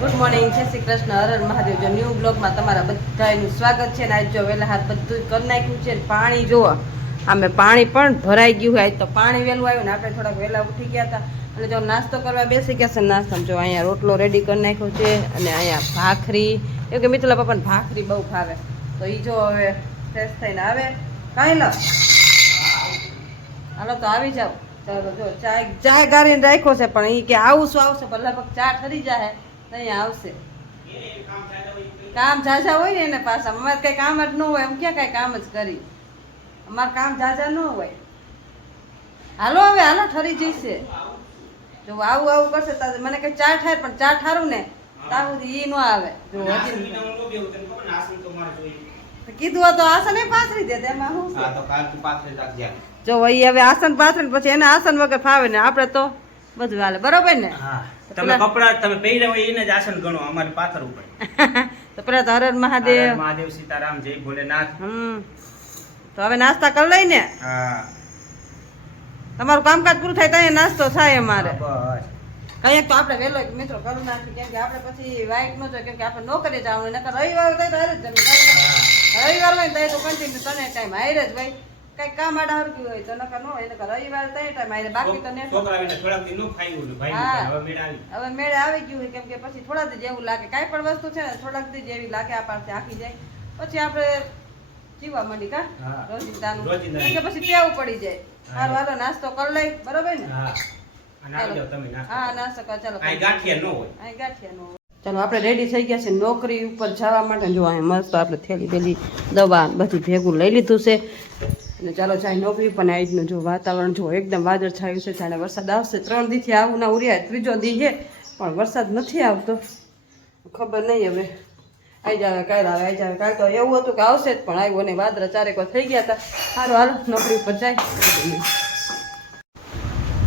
Good morning, જય શ્રી કૃષ્ણ, હર હર મહાદેવ. જો new બ્લોગમાં તમારા બધાનું સ્વાગત છે. ને આજ જો વહેલા હાથ બધું કરી નાખ્યું છે. પાણી જુઓ, આમે પાણી પણ ભરાઈ ગયું હોય. તો પાણી વહેલું આવ્યું ને આપણે થોડાક વહેલા ઉઠી ગયા હતા અને જો નાસ્તો કરવા બેસી ગયા છે. નાસ્તો જો અહીંયા રોટલો રેડી કરી નાખ્યો છે અને અહીંયા ભાખરી, એવું કે મિતુલા પપ્પાને ભાખરી બહુ ભાવે. તો એ જો હવે ફ્રેશ થઈને આવે. કાંઈ લો, હાલો તો આવી જાઓ. ચાલો જો ચાય ગાળીને રાખ્યો છે, પણ એ કે આવું શું આવશે, ભલે પગ ચા ઠરી જાય અહીંયા આવશે. કામ ઝાઝા હોય ને એને પાછા, અમારે કઈ કામ જ ન હોય, એમ ક્યાં કઈ કામ જ કરી, અમારે કામ ઝાઝા ન હોય. હાલો હવે હાલો, ઠરી જઈશે. જો આવું આવું કરશે તો મને કઈ ચા ઠાર, પણ ચા ઠારું ને તારું ઈ ન આવે. જો કીધું તો આસન એ પાથરી દે, એમાં શું છે? જો એ હવે આસન પાથરે પછી એને આસન વગર ફાવે ને, આપણે તો બધું હાલે, બરોબર ને? તમે કપડા તમે પહેર્યા હોય એને જ આસન ગણો, અમારે પાથર ઉપર. તો પેલા તો હર હર મહાદેવ, મહાદેવ સીતારામ, જય ભોલેનાથ. તો હવે નાસ્તા કરી લઈ ને. હા, તમારું કામકાજ પૂરું થાય ત્યાં નાસ્તો થાય અમારે. બસ કઈક તો આપણે વહેલો મિત્રો કરું નાખ્યું, કેમ કે આપણે પછી વાઇટ ન જોઈએ, કેમ કે આપણે નોકરી જવાનું. નકર રવિવાર થાય તો હારે જ જમી, રવિવાર હોય તો કન્ટિન્યુ તને ટાઈમ હારે જ ભાઈ. કઈ કામ આડા હરક્યું હોય તો નકર ન હોય, નકર રવિવાર તને ટાઈમ હારે, બાકી તો છોકરાઓને થોડાક દિન નો ખાઈ ભાઈ. હવે મેળ આવી, હવે મેળે આવી ગયું હોય, કેમ કે પછી થોડા દી જેવું લાગે, કાંઈ પણ વસ્તુ છે ને થોડાક દી જેવી લાગે આપણને આખી જાય, પછી આપણે જીવવા માંડી કા રોજિંદાનું, કે પછી ટેવ પડી જાય. હારું હાલો નાસ્તો કરી લઈ, બરોબર ને? હા નાસ્તો કર. ચાલો આ ગાંઠિયા ન હોય, અહીં ગાંઠિયા ન હોય. ચાલો આપણે રેડી થઈ ગયા છે નોકરી ઉપર જવા માટે. જો અહીં મસ્ત આપણે થેલી બેલી દવા બધું ભેગું લઈ લીધું છે અને ચાલો જાય નોકરી. પણ આજનું જો વાતાવરણ જો એકદમ વાદળ છાયું છે, જાણે વરસાદ આવશે. 3 દીથી આવું ના ઉર્યા, ત્રીજો દી છે પણ વરસાદ નથી આવતો. ખબર નહીં હવે આવી જાવે કાલ આવે, આવી જાવે કાલ. તો એવું હતું કે આવશે જ, પણ આવ્યું અને વાદળા ચારેક થઈ ગયા હતા. સારું હાલો નોકરી ઉપર જાય.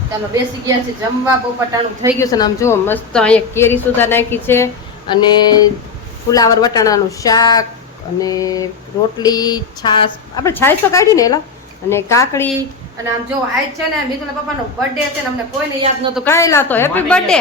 ચાલો બેસી ગયા છે જમવા. પોપટાણું થઈ ગયું છે ને આમ જુઓ મસ્ત અહીંયા કેરી સુધા નાખી છે અને ફુલાવર વટાણાનું શાક અને રોટલી, છાશ, આપણે છાશ તો કાઢી ને એલા, અને કાકડી. અને આમ જો આજ છે ને મિતુલા પપ્પાનો બર્થડે છે ને અમને કોઈને યાદ નહોતું. કાંઈ લાતો હેપી બર્થડે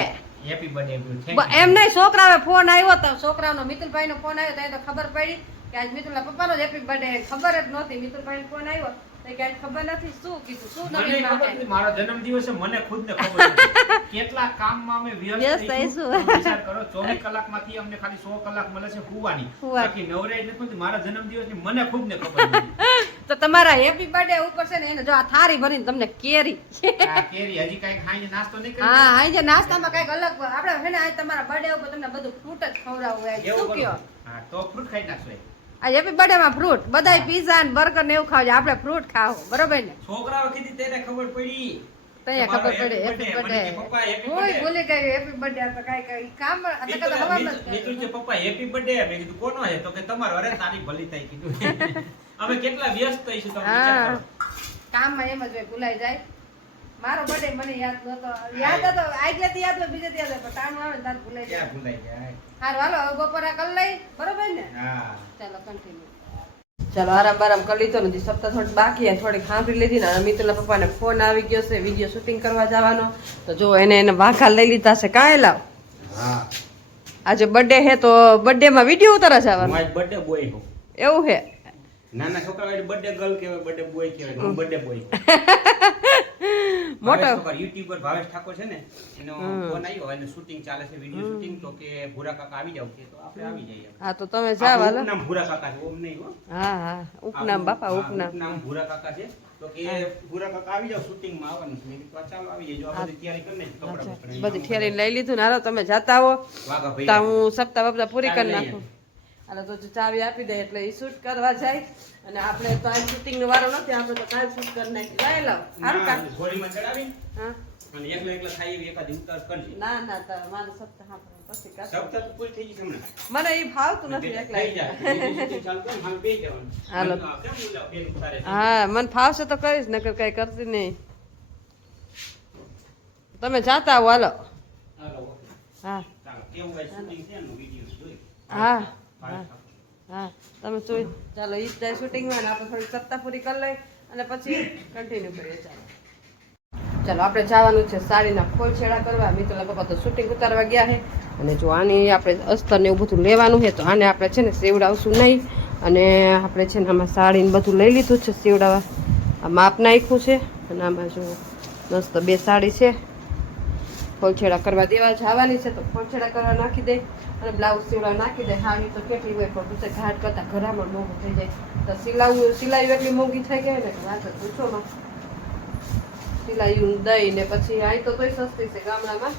એમ નહીં, છોકરાએ ફોન આવ્યો તો છોકરાનો મિતુલભાઈ નો ફોન આવ્યો તો ખબર પડી કે આજ મિતુલા પપ્પાનો જ હેપી બર્થડે. ખબર જ નહોતી, મિતુલભાઈ ફોન આવ્યો કે આજ ખબર નથી શું કીધું, શું નવીન માં. મારો જન્મદિવસ છે, મને ખુદ ને ખબર નથી કેટલા કામમાં અમે વ્યસ્ત થઈશું. વિચાર કરો 24 કલાકમાંથી અમને ખાલી 100 કલાક મળે છે હુવાની, બાકી નવરાઈ નથી. મારા જન્મદિવસની મને ખુદ ને ખબર નથી. તો તમારા હેપી બર્થડે ઉપર છે ને એને જો આ થારી ભરીને તમને કેરી, આ કેરી હજી કઈક ખાઈને નાસ્તો નહીં કરી. હા આજે નાસ્તામાં કઈક અલગ આપણે છે ને આજ તમારા બર્થડે ઉપર તમને બધું ફ્રૂટ જ ખવડાવવું. આજ શું કયો? હા તો ફ્રૂટ ખાઈ નાખો. આ હેપી બર્થડે માં ફ્રૂટ, બધાય પીઝા ને બર્ગર ને એવું ખાવ, આપણે ફ્રૂટ ખાવ, બરોબર ને? છોકરાઓ કીધી તેને ખબર પડી, તને ખબર પડી હેપી બર્થડે. કોઈ ભૂલી ગઈ હેપી બર્થડે તો કાઈ કાઈ કામ અટકતા હવા મત. મિતુલ કે પપ્પા હેપી બર્થડે, મેં કીધું કોનો છે? તો કે તમારો. અરે તારી ભલી થઈ કીધું. અમે કેટલા વ્યસ્ત થઈશું તમે વિચાર કરો. કામમાં એમ જ ભૂલાઈ જાય. મારો બર્થડે મને યાદ નતો, યાદ હતો આજેથી યાદ હોય, બીજેથી યાદ હોય, પણ ટાણું આવે ને તાર ભૂલાઈ જાય. ક્યાં ભૂલાઈ જાય? હારું હાલો હવે બપોરા કરી લઈ, બરોબર ને? હા ચાલો કન્ટિન્યુ. ચાલો આરામ કરી લીધો નથી, સપ્તાહ થોડી બાકી થોડી ખાંભરી લીધી ને. મિતુલના પપ્પાને ફોન આવી ગયો છે વિડીયો શૂટિંગ કરવા જવાનો. તો જો એને વાંખા લઈ લીધા છે. કાંઈ લાવ, હા આજે બર્થડે હે તો બર્થડે માં વિડીયો ઉતારવા જવાનો. આજ બર્થડે બોય હું. એવું હે? નાના છોકરા બર્થડે ગર્લ કહેવાય, બર્થડે બોય કહેવાય. હું બર્થડે બોય. મોટો યુટ્યુબર ભાવેશ ઠાકોર છે ને, એનો ફોન આવ્યો અને શૂટિંગ ચાલે છે, વિડિયો શૂટિંગ. તો કે ભૂરા કાકા આવી જાવ કે, તો આપણે આવી જઈએ. હા તો તમે જાવ હાલો. નામ ભૂરા કાકા છે, ઓમ નહીં હો. હા હા ઉપનામ બાપા, ઉપનામ ભૂરા કાકા છે. તો કે ભૂરા કાકા આવી જાવ શૂટિંગ માં આવવાનું છે. મેં કીધું ચાલો આવી જજો, આ બધી તૈયારી કરી નાખી, કપડા બધી તૈયારી લઈ લીધું ને. હાલો તમે જાતા આવો તો હું સપ્તાહ બપ્તા પૂરી કરી નાખું. હાલો તો ચાવી આપી દે એટલે એ શૂટ કરવા જાય. અને આપણે તો આ શૂટિંગ નો વારો નથી, આપણે તો કાલ શૂટ કરી નાખી. લઈ લાવ હારું કામ ઘોડીમાં ચડાવી. હા અને એકલા ખાઈ એકાદી ઉતાર કરજી. ના ના તો મારો સપ્તાહ હા પછી કર. સપ્તાહ તો પૂરી થઈ ગઈ છે હમણાં. મને એ ભાવતું નથી એકલા. થઈ જાય શૂટિંગ ચાલુ કર, હાલ બેહી જવાનું. હાલો કેમ બોલાવ બેન ઉતારે? હા મને ફાવશે તો કરીશ, નકર કઈ કરતી નહીં. તમે જાતા આવો હાલો. હાલો હા ચાલો કેવું હોય શૂટિંગ છે એનું વિડિયો જોઈ. હા હા તમે જોઈ. ચાલો ઈ જાય શૂટિંગમાં ને આપણે થોડી સપ્તાહ પૂરી કરી લઈ અને પછી કન્ટિન્યુ કરીએ. ચાલો આપણે જવાનું છે સાડીના ફોલ છેડા કરવા. મિતુલા પપ્પા તો શૂટિંગ ઉતારવા ગયા છે અને જો આની આપણે અસ્તર ને એવું બધું લેવાનું છે તો આને આપણે છે ને સીવડાવશું નહીં. અને આપણે છે ને આમાં સાડીને બધું લઈ લીધું છે સીવડાવવા. આ માપ નાખ્યું છે અને આમાં જો મસ્ત 2 સાડી છે. ફોલછેડા કરવા દેવા જવાની છે તો ફોલછેડા કરવા નાખી દે અને બ્લાઉઝ સીવડાવવા નાખી દે. સાડી તો કેટલી હોય પણ પછી ઘાટ કરતાં ઘરામાં મોંઘું થઈ જાય. તો સિલાઈ એટલી મોંઘી થઈ ગઈ ને કે વાત જ પૂછોમાં. સિલાઈ દઈ ને પછી અહીં તો તોય સસ્તી છે ગામડામાં.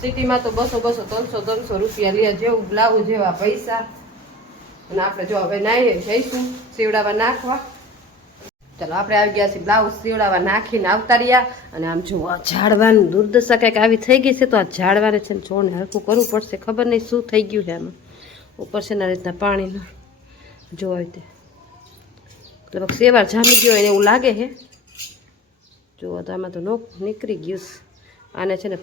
સિટીમાં તો 200 300 રૂપિયા લે જેવું બ્લાઉઝ જેવા પૈસા. અને આપણે જો હવે નાહીએ જઈશું સીવડાવવા નાખવા. ચાલો આપણે આવી ગયા છીએ બ્લાઉઝ સીવડાવવા નાખીને આવતા રહ્યા. અને આમ જો ઝાડવાની દુર્દશા કંઈક આવી થઈ ગઈ છે તો આ ઝાડવાને છે ને છોડને હરખું કરવું પડશે. ખબર નહીં શું થઈ ગયું છે આમાં. ઉપર છે ને રીતના પાણીનું જોવા રીતે લગભગ સેવાર જામી ગયો એને એવું લાગે છે. જુઓ તો આમાં તો નીકળી ગયું. આને છે ને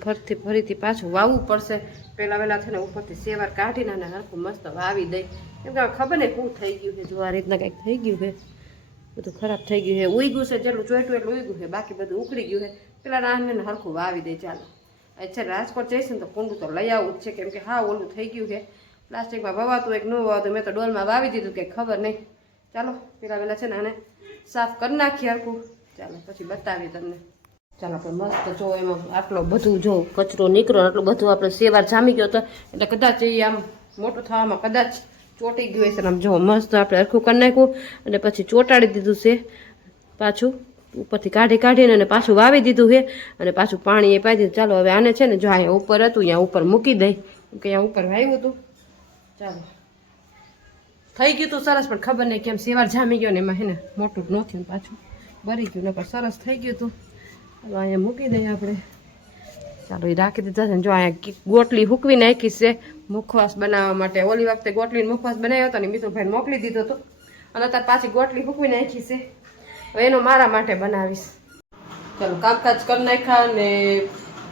ફરીથી પાછું વાવવું પડશે. પહેલાં છે ને ઉપરથી સેવાર કાઢીને આને હરખું મસ્ત વાવી દઈ. કેમ કે ખબર નહીં શું થઈ ગયું છે. જો આ રીતના કંઈક થઈ ગયું છે. બધું ખરાબ થઈ ગયું છે. ઉગ્યું છે જેટલું ચોઈટું એટલું ઉગ્યું છે. બાકી બધું ઉખડી ગયું છે. પેલા આને હરખું વાવી દે. ચાલો અચ્છા રાજકોટ જઈશું ને તો કુંડું તો લઈ આવવું જ છે. કેમ કે હા ઓલું થઈ ગયું છે. પ્લાસ્ટિકમાં વવાતું એક ન વવાતું. મેં તો ડોલમાં વાવી દીધું કે ખબર નહીં. ચાલો પેલા છે ને આને સાફ કરી નાખીએ હરખું. ચાલો પછી બતાવીએ તમને. ચાલો આપણે મસ્ત જો એમાં આટલો બધું જો કચરો નીકળ્યો આટલું બધું આપણે સેવાર જામી ગયો હતો એટલે કદાચ એ આમ મોટું થવામાં કદાચ ચોંટી ગયું હશે. આમ જો મસ્ત આપણે હરખું કરી નાખ્યું અને પછી ચોંટાડી દીધું છે. પાછું ઉપરથી કાઢીને અને પાછું વાવી દીધું છે અને પાછું પાણી એ પાઈ દીધું. ચાલો હવે આને છે ને જો અહીંયા ઉપર હતું અહીંયા ઉપર મૂકી દઈ કે અહીંયા ઉપર વાવ્યું હતું. ચાલો થઈ ગયું હતું સરસ પણ ખબર નહીં કેમ સેવાર જામી ગયો ને એમાં હે ને મોટું ન થયું પાછું બરી ગયું ને પણ સરસ થઈ ગયું હતું. ચાલો અહીંયા મૂકી દઈએ આપણે. ચાલો એ રાખી દીધા છે ને જો અહીંયા ગોટલી હૂકવી નાખી છે મુખવાસ બનાવવા માટે. ઓલી વખતે ગોટલીનો મુખવાસ બનાવ્યો હતો ને મિત્રભાઈને મોકલી દીધો હતો અને અત્યારે પાછી ગોટલી હૂકવી નાખી છે. હવે એનો મારા માટે બનાવીશ. ચાલો કામકાજ કરી નાખ્યા ને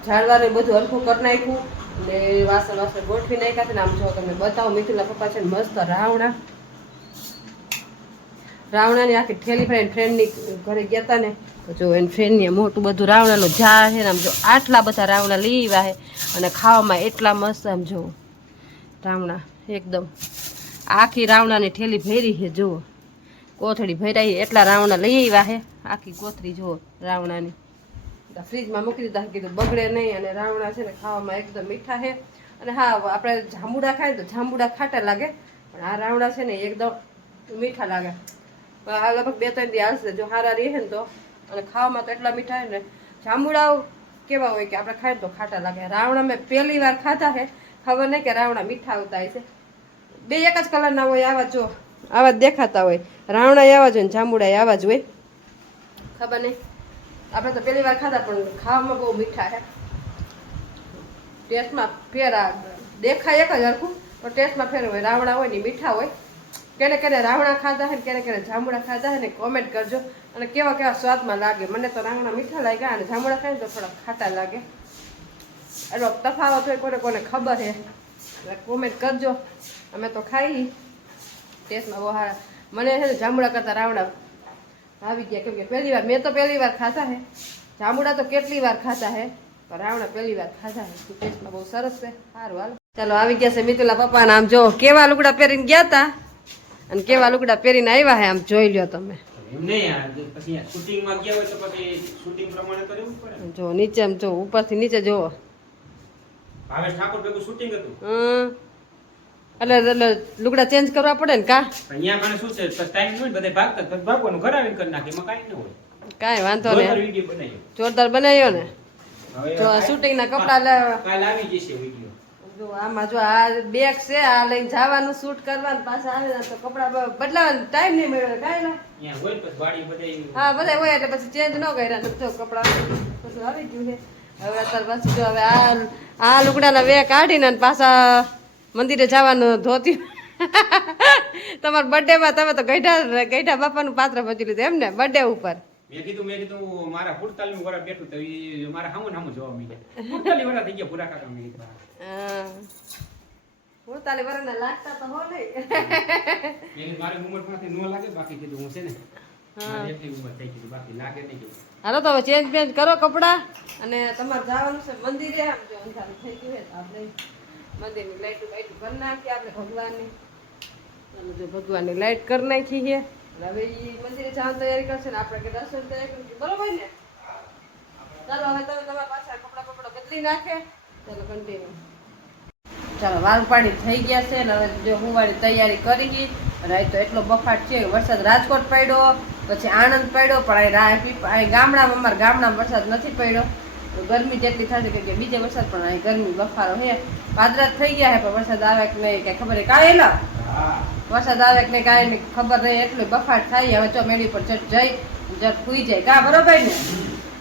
ઝાડવાને બધું હરખું કરી નાખ્યું ને વાસણ ગોઠવી નાખ્યા છે ને આમ જો તમને બતાવું મિથુલા પપ્પા છે ને મસ્ત રાવણાની આખી ઠેલી ફ્રેન્ડની ઘરે ગયા હતા ને તો જો એને ફ્રેન્ડની મોટું બધું રાવણાનું ઝાડ છે ને આમ જો આટલા બધા રાવણા લઈ આવ્યા છે અને ખાવામાં એટલા મસ્ત આમ જો રાવણા એકદમ આખી રાવણાની ઠેલી ભેરી છે. જુઓ કોથળી ભરાઈ એટલા રાવણા લઈ આવ્યા છે. આખી કોથળી જુઓ રાવણાની ફ્રીજમાં મૂકી દીધા. કીધું બગડે નહીં અને રાવણા છે ને ખાવામાં એકદમ મીઠા છે. અને હા આપણે જાંબુડા ખાય તો જાંબુડા ખાટા લાગે પણ આ રાવણા છે ને એકદમ મીઠા લાગે. આ લગભગ 2-3 દી હાલશે જો હારા રહે ને તો. અને ખાવામાં તો એટલા મીઠા ને જાંબુડાઓ કેવા હોય કે આપણે ખાય તો ખાટા લાગે. રાવણા મેં પહેલી વાર ખાધા છે. ખબર નહીં કે રાવણા મીઠા આવતા છે. 2 એક જ કલરના હોય આવા જો આવા જ દેખાતા હોય. રાવણા આવા જ હોય ને જાંબુડા આવા જ હોય. ખબર નહીં આપણે તો પહેલી વાર ખાધા પણ ખાવામાં બહુ મીઠા છે. ટેસ્ટમાં ફેર દેખાય એક જ હરખું પણ ટેસ્ટમાં ફેર હોય. રાવણા હોય ને મીઠા હોય. કેને રાવણા ખાધા છે ને કેને જાંબુડા ખાધા છે ને કોમેન્ટ કરજો. અને કેવા સ્વાદમાં લાગે. મને તો રાવણા મીઠા લાગ્યા અને જાંબુડા ખાય ને તો થોડા ખાટા લાગે. એટલો તફાવત હોય કોને ખબર છે કોમેન્ટ કરજો. અમે તો ખાઈ ટેસ્ટમાં બહુ સારા. મને છે ને જાંબુડા કરતાં રાવણા આવી ગયા કેમ કે મેં તો પહેલી વાર ખાધા છે. જાંબુડા તો કેટલી વાર ખાધા છે પણ રાવણા પહેલી વાર ખાધા છે. ટેસ્ટમાં બહુ સરસ છે. સારું હાલ ચાલો આવી ગયા છે મિતુલા પપ્પાના. આમ જો કેવા લુગડા પહેરીને ગયા હતા અને કેવા લુગડા પહેરીને આવ્યા છે આમ જોઈ લ્યો તમે. જો નીચે આમ જો ઉપરથી નીચે જોવો. એટલે લુગડા ચેન્જ કરવા પડે ને કા કાંઈ વાંધો નહીં. જોરદાર બનાવ્યો ને. જો શૂટિંગ ના કપડા જો આમાં જો આ બેગ છે આ લઈને જવાનું શૂટ કરવાનું પાછા આવે તો કપડા બદલાવાનો ટાઈમ નહીં મળ્યો કાંઈ હા બધા હોય એટલે પછી ચેન્જ ન કર્યા તો કપડા બધું આવી ગયું છે. હવે અત્યારે પછી જો હવે આ લુગડાના વે કાઢીને પાછા મંદિરે જવાનું ધોતી. તમારા બર્થડેમાં તમે તો ગઈઢા બાપાનું પાત્ર ભજી લીધું એમ ને બર્થડે ઉપર. મેં કીધું મારા 47 વર્ષ બેઠું તો મારા સામું જોવા મળ્યા. 47 વર્ષ થઈ ગયા પૂરા કાકા. મેં કીધું 47 વર્ષના લાગતા તો હો નહીં. મારી ઉંમર માંથી ન લાગે બાકી કીધું હું છે ને એટલી ઉંમર થઈ ગઈ બાકી લાગે નહીં. હાલો તો હવે ચેન્જ કરો કપડા અને તમારે જવાનું છે મંદિરે. આમ જો અંધારું થઈ ગયું છે આપણે મંદિરની લાઈટ કરી નાખી આપણે ભગવાનની. જો ભગવાનની લાઈટ કરી નાખી છે. હવે એ મંદિરે જવાની તૈયારી કરશે ને આપણે કે દર્શન તૈયારી કરશું. બરોબર ને? ચાલો હવે તમે તમારા પાછા કપડા બદલી નાખે. ચાલો કન્ટિન્યુ. ચાલો વાલ પાણી થઈ ગયા છે ને હવે જો હું વાળી તૈયારી કરી. અને તો એટલો બફાટ છે. વરસાદ રાજકોટ પડ્યો, પછી આણંદ પડ્યો, પણ અહીં ગામડામાં અમારા ગામડામાં વરસાદ નથી પડ્યો. તો ગરમી જેટલી થશે કે બીજે વરસાદ પણ અહીં ગરમી બફારો છે. વાદળા થઈ ગયા છે પણ વરસાદ આવે કે નહીં કઈ ખબર કાંઈ એલા વરસાદ આવે કે નહીં કાંઈ નહીં ખબર નહીં. એટલું બફાટ થાય. હવે ચો મેળી પર ચટ જઈ જટ ખુઈ જાય કા બરોબર ને?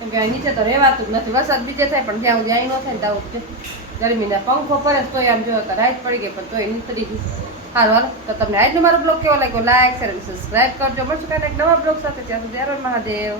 કેમ કે નીચે તો રહેવાતું જ નથી. વરસાદ બીજે થાય પણ જ્યાં સુધી અહીં ન થાય ને ત્યાં ગરમીના પંખો પડે તોય આમ જો રાઈટ પડી ગઈ પણ તોય નીકળી ગઈ. સારું હાલો તો તમને આજનો મારો બ્લોગ કેવો લાગ્યો લાઈક શેર અને સબસ્ક્રાઈબ કરજો. મળશું કાંઈ એક નવા બ્લોગ સાથે. ત્યાં સુધી હર હર મહાદેવ.